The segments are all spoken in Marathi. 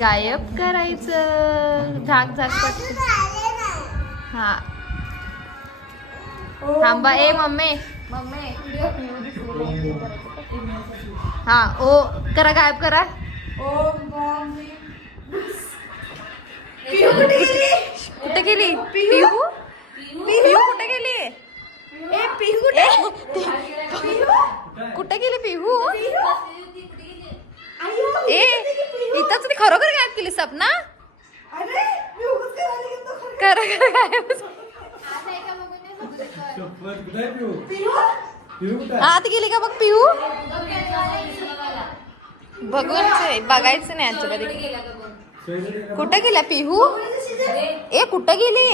गायब करायचं. झाक झाक. हा. थांबा ए मम्मी. मम्मी हा ओ करा गायब करा. कुठे गेली? पिहू? पिहू? कुठे गेली? ए पिहू कुठे? कुठे गेली पिहू? ए इथंच मी खरोखर गायब केली सपना? खरं? खरं गायब आत गेली का बघ पिहू बघून बघायचं नाही इकडे. कुठं गेल्या पिहू? ए कुठं गेली?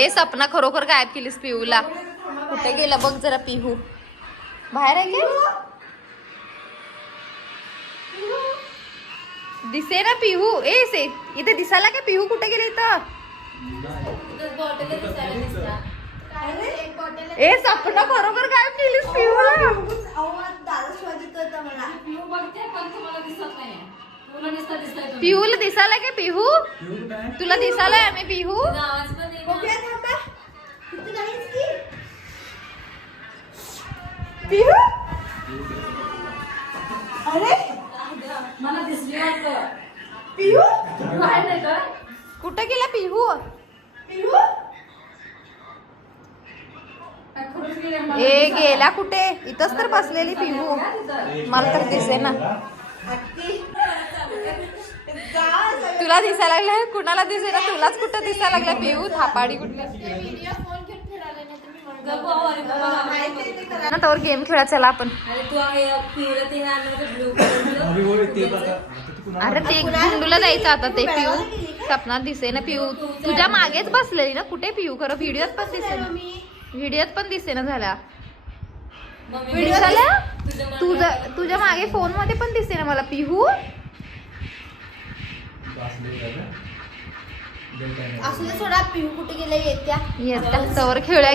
ए सपना खरोखर गायब केलीस पिहूला. कुठे गेला बघ जरा पिहू. बाहेर आहे दिसे ना पिहू. ए से. इथे दिसायला का पिहू कुठे गेले इथं? ए सपना खरोखर गायब केलीस पिहूला. पिहूला दिसायला का पिहू? तुला दिसायला आम्ही पिहू. कुठे गेला पिहू ए गेला कुठे? इथंच तर बसलेली पिहू मला तर दिसे ना तुला दिसायला लागलं? कुणाला दिसे ना तुलाच कुठं दिसायला लागलं? पिहू थापाडी कुठली ना तर गेम खेळा चला आपण. अरे तू झुंडूला जायचं आता ते पिऊ. सपनात दिसे ना पिऊ. तुझ्या मागेच बसलेली ना कुठे पिऊ? खरं व्हिडिओत पण दिसे ना व्हिडिओत पण दिसे ना झाल्या दिसायला तुझ्या तुझ्या मागे फोनमध्ये पण दिसते ना मला पिहू. असले सोडा पिऊ कुठे गेले? येत्या. येत्या. तवर खेळूया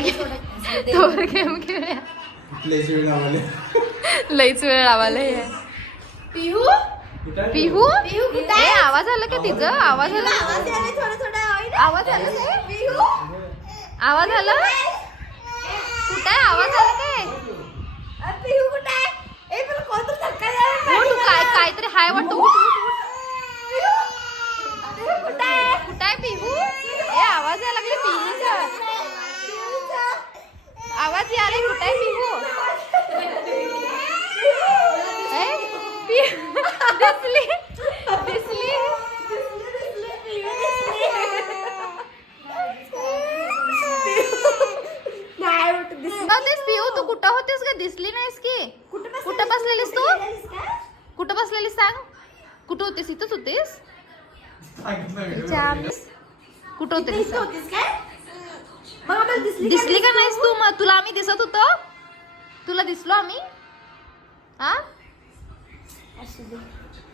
तवर गेम खेळूया. लईच वेळ लावायला. पिहू? पिहू? ए आवाज आला का तिचं? आवाज आला? आवाज यायला थोडा थोडा होय ना? आवाज आला आवाज आला? कुठे? आवाज आला काय? उठ, उठ, काय काहीतरी हाय वाटतं उठ, उठ, उठ. पिऊ कुठे आहे? कुठं आहे पिहू ए आवाज यायला लागले पिहूचा पिऊचा. आवाज यायला कुठं आहे पिहू ए, पिहू दिसली. दिसली. नव्हतीस पिहू तू कुठं होतीस का दिसली नाहीस की. कुठं बसलेलीस? तू? कुठं बसलेलीस सांग. कुठं होतीस? इथंच होतीस? कुठं होतीस? दिसली का? नाहीस तू? मग तुला आम्ही दिसत होतो. तुला दिसलो आम्ही. हा Yes, it is.